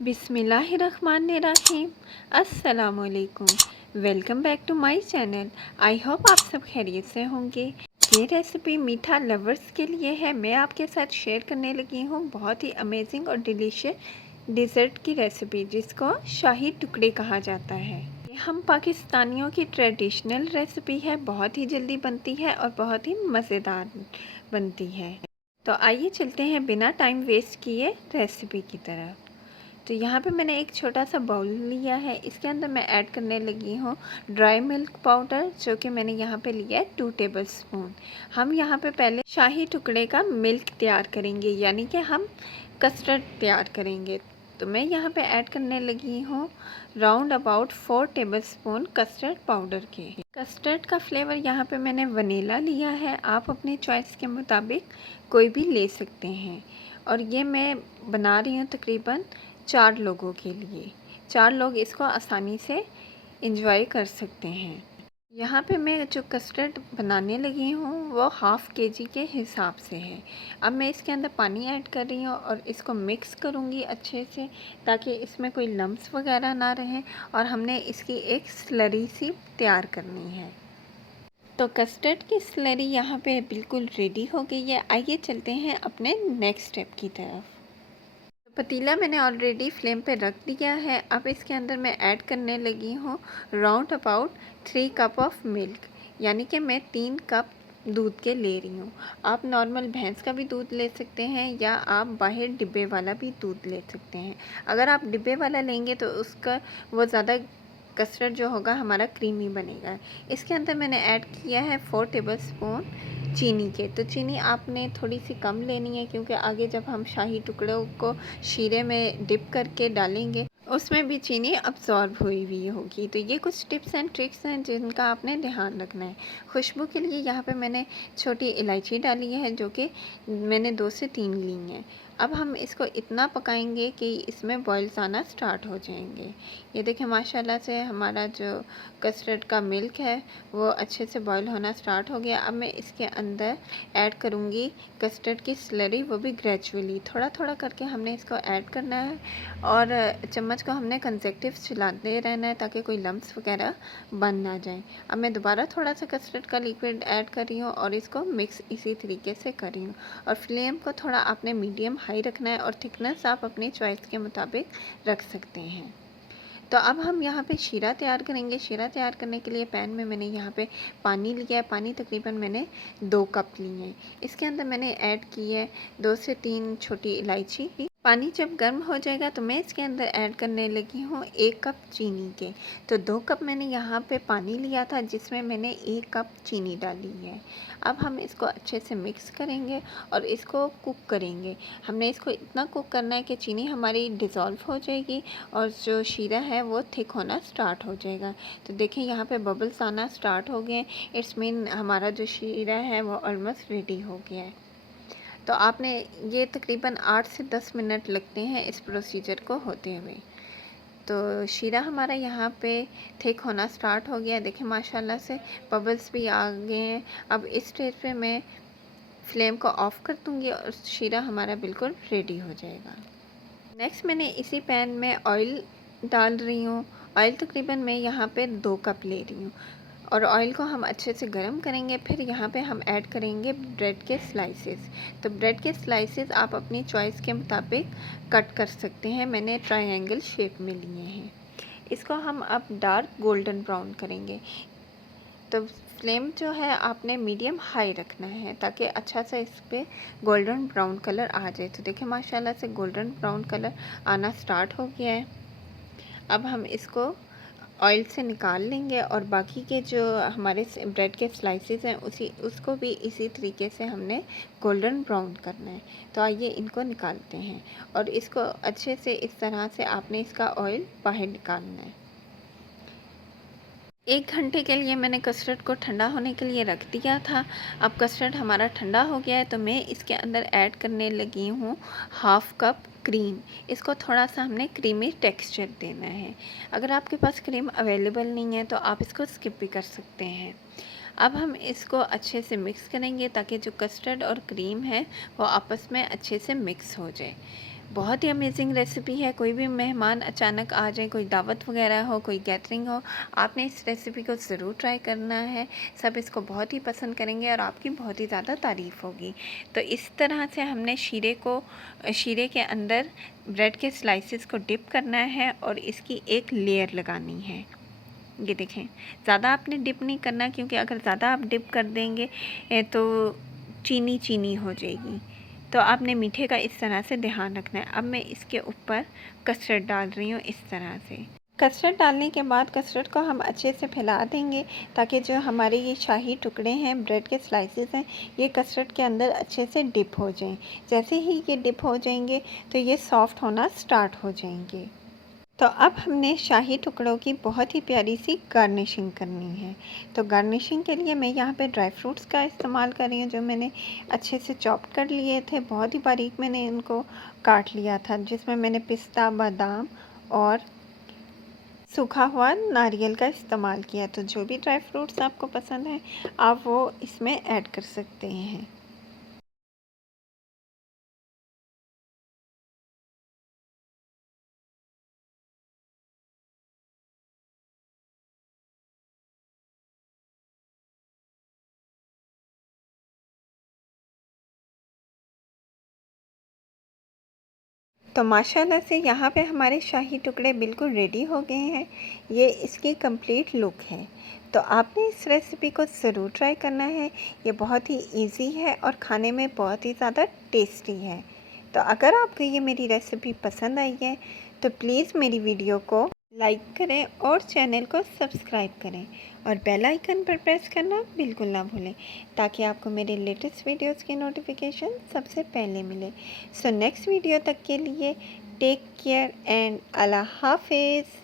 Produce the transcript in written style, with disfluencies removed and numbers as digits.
बिस्मिल्लाहिर्रहमानिर्रहीम। अस्सलामुअलैकुम। Welcome back to my channel. I hope आप सब खैरियत से होंगे। ये रेसिपी मीठा लवर्स के लिए है। मैं आपके साथ शेयर करने लगी हूँ बहुत ही अमेजिंग और डिलीशियस डिज़र्ट की रेसिपी, जिसको शाही टुकड़े कहा जाता है। ये हम पाकिस्तानियों की ट्रेडिशनल रेसिपी है। बहुत ही जल्दी बनती है और बहुत ही मज़ेदार बनती है। तो आइए चलते हैं बिना टाइम वेस्ट किए रेसिपी की तरफ। तो यहाँ पे मैंने एक छोटा सा बाउल लिया है। इसके अंदर मैं ऐड करने लगी हूँ ड्राई मिल्क पाउडर, जो कि मैंने यहाँ पे लिया है 2 टेबलस्पून। हम यहाँ पे पहले शाही टुकड़े का मिल्क तैयार करेंगे, यानी कि हम कस्टर्ड तैयार करेंगे। तो मैं यहाँ पे ऐड करने लगी हूँ round about 4 tablespoon custard powder के। कस्टर्ड का फ्लेवर यहाँ पे मैंने वनीला लिया है। आप अपनी चॉइस के मुताबिक कोई भी ले सकते हैं। और ये मैं बना रही हूँ तकरीबन 4 लोगों के लिए। 4 लोग इसको आसानी से इंजॉय कर सकते हैं। यहाँ पे मैं जो कस्टर्ड बनाने लगी हूँ वो हाफ़ केजी के हिसाब से है। अब मैं इसके अंदर पानी ऐड कर रही हूँ और इसको मिक्स करूँगी अच्छे से, ताकि इसमें कोई लम्स वगैरह ना रहें। और हमने इसकी एक स्लरी सी तैयार करनी है। तो कस्टर्ड की स्लरी यहाँ पे बिल्कुल रेडी हो गई है। आइए चलते हैं अपने नेक्स्ट स्टेप की तरफ। पतीला मैंने ऑलरेडी फ्लेम पे रख दिया है। अब इसके अंदर मैं ऐड करने लगी हूँ round about 3 cup of milk, यानी कि मैं 3 कप दूध के ले रही हूँ। आप नॉर्मल भैंस का भी दूध ले सकते हैं या आप बाहर डिब्बे वाला भी दूध ले सकते हैं। अगर आप डिब्बे वाला लेंगे तो उसका वो ज़्यादा कस्टर्ड जो होगा हमारा क्रीमी बनेगा। इसके अंदर मैंने ऐड किया है 4 टेबलस्पून चीनी के। तो चीनी आपने थोड़ी सी कम लेनी है, क्योंकि आगे जब हम शाही टुकड़ों को शीरे में डिप करके डालेंगे उसमें भी चीनी अब्जॉर्ब हुई हुई होगी। तो ये कुछ टिप्स एंड ट्रिक्स हैं जिनका आपने ध्यान रखना है। खुशबू के लिए यहाँ पे मैंने छोटी इलायची डाली है, जो कि मैंने 2 से 3 ली हैं। अब हम इसको इतना पकाएंगे कि इसमें बॉयल्स आना स्टार्ट हो जाएंगे। ये देखें माशाल्लाह से हमारा जो कस्टर्ड का मिल्क है वो अच्छे से बॉयल होना स्टार्ट हो गया। अब मैं इसके अंदर ऐड करूँगी कस्टर्ड की स्लरी, वो भी ग्रेजुअली थोड़ा थोड़ा करके हमने इसको ऐड करना है। और चम्मच को हमने कंसेक्टिव चलाते रहना है ताकि कोई लम्स वगैरह बन ना जाए। अब मैं दोबारा थोड़ा सा कस्टर्ड का लिक्विड ऐड कर रही हूँ और इसको मिक्स इसी तरीके से कर रही हूँ। और फ्लेम को थोड़ा आपने मीडियम हाई रखना है और थिकनेस आप अपनी चॉइस के मुताबिक रख सकते हैं। तो अब हम यहाँ पे शीरा तैयार करेंगे। शीरा तैयार करने के लिए पैन में मैंने यहाँ पे पानी लिया है। पानी तकरीबन मैंने 2 कप लिए हैं। इसके अंदर मैंने ऐड की है 2 से 3 छोटी इलायची। पानी जब गर्म हो जाएगा तो मैं इसके अंदर ऐड करने लगी हूँ 1 कप चीनी के। तो 2 कप मैंने यहाँ पे पानी लिया था, जिसमें मैंने 1 कप चीनी डाली है। अब हम इसको अच्छे से मिक्स करेंगे और इसको कुक करेंगे। हमने इसको इतना कुक करना है कि चीनी हमारी डिज़ोल्व हो जाएगी और जो शीरा है वो थिक होना स्टार्ट हो जाएगा। तो देखें यहाँ पे बबल्स आना स्टार्ट हो गए। इट्स मीन हमारा जो शीरा है वो ऑलमोस्ट रेडी हो गया है। तो आपने ये तकरीबन 8 से 10 मिनट लगते हैं इस प्रोसीजर को होते हुए। तो शीरा हमारा यहाँ पे थिक होना स्टार्ट हो गया। देखें माशाल्लाह से बबल्स भी आ गए हैं। अब इस स्टेज पे मैं फ्लेम को ऑफ़ कर दूँगी और शीरा हमारा बिल्कुल रेडी हो जाएगा। नेक्स्ट मैंने इसी पैन में ऑयल डाल रही हूँ। ऑयल तकरीबन मैं यहाँ पे 2 कप ले रही हूँ और ऑयल को हम अच्छे से गरम करेंगे। फिर यहाँ पे हम ऐड करेंगे ब्रेड के स्लाइसेस। तो ब्रेड के स्लाइसेस आप अपनी चॉइस के मुताबिक कट कर सकते हैं। मैंने ट्रायंगल शेप में लिए हैं। इसको हम अब डार्क गोल्डन ब्राउन करेंगे। तो फ्लेम जो है आपने मीडियम हाई रखना है ताकि अच्छा सा इस पर गोल्डन ब्राउन कलर आ जाए। तो देखिए माशाल्लाह से गोल्डन ब्राउन कलर आना स्टार्ट हो गया है। अब हम इसको ऑयल से निकाल लेंगे और बाकी के जो हमारे ब्रेड के स्लाइसेस हैं उसको भी इसी तरीके से हमने गोल्डन ब्राउन करना है। तो आइए इनको निकालते हैं और इसको अच्छे से इस तरह से आपने इसका ऑयल बाहर निकालना है। 1 घंटे के लिए मैंने कस्टर्ड को ठंडा होने के लिए रख दिया था। अब कस्टर्ड हमारा ठंडा हो गया है तो मैं इसके अंदर ऐड करने लगी हूँ हाफ़ कप क्रीम। इसको थोड़ा सा हमने क्रीमी टेक्सचर देना है। अगर आपके पास क्रीम अवेलेबल नहीं है तो आप इसको स्किप भी कर सकते हैं। अब हम इसको अच्छे से मिक्स करेंगे ताकि जो कस्टर्ड और क्रीम है वो आपस में अच्छे से मिक्स हो जाए। बहुत ही अमेजिंग रेसिपी है। कोई भी मेहमान अचानक आ जाए, कोई दावत वगैरह हो, कोई गैदरिंग हो, आपने इस रेसिपी को ज़रूर ट्राई करना है। सब इसको बहुत ही पसंद करेंगे और आपकी बहुत ही ज़्यादा तारीफ़ होगी। तो इस तरह से हमने शीरे के अंदर ब्रेड के स्लाइसेस को डिप करना है और इसकी एक लेयर लगानी है। ये देखें, ज़्यादा आपने डिप नहीं करना, क्योंकि अगर ज़्यादा आप डिप कर देंगे तो चीनी चीनी हो जाएगी। तो आपने मीठे का इस तरह से ध्यान रखना है। अब मैं इसके ऊपर कस्टर्ड डाल रही हूँ इस तरह से। कस्टर्ड डालने के बाद कस्टर्ड को हम अच्छे से फैला देंगे, ताकि जो हमारे ये शाही टुकड़े हैं, ब्रेड के स्लाइसेस हैं, ये कस्टर्ड के अंदर अच्छे से डिप हो जाएं। जैसे ही ये डिप हो जाएंगे तो ये सॉफ्ट होना स्टार्ट हो जाएंगे। तो अब हमने शाही टुकड़ों की बहुत ही प्यारी सी गार्निशिंग करनी है। तो गार्निशिंग के लिए मैं यहाँ पे ड्राई फ्रूट्स का इस्तेमाल कर रही हूँ, जो मैंने अच्छे से चॉप कर लिए थे। बहुत ही बारीक मैंने इनको काट लिया था, जिसमें मैंने पिस्ता, बादाम और सूखा हुआ नारियल का इस्तेमाल किया। तो जो भी ड्राई फ्रूट्स आपको पसंद है, आप वो इसमें ऐड कर सकते हैं। तो माशाल्लाह से यहाँ पे हमारे शाही टुकड़े बिल्कुल रेडी हो गए हैं। ये इसकी कंप्लीट लुक है। तो आपने इस रेसिपी को ज़रूर ट्राई करना है। ये बहुत ही इजी है और खाने में बहुत ही ज़्यादा टेस्टी है। तो अगर आपको ये मेरी रेसिपी पसंद आई है तो प्लीज़ मेरी वीडियो को लाइक करें और चैनल को सब्सक्राइब करें और बेल आइकन पर प्रेस करना बिल्कुल ना भूलें, ताकि आपको मेरे लेटेस्ट वीडियोस की नोटिफिकेशन सबसे पहले मिले। सो नेक्स्ट वीडियो तक के लिए टेक केयर एंड अल्लाह हाफिज़।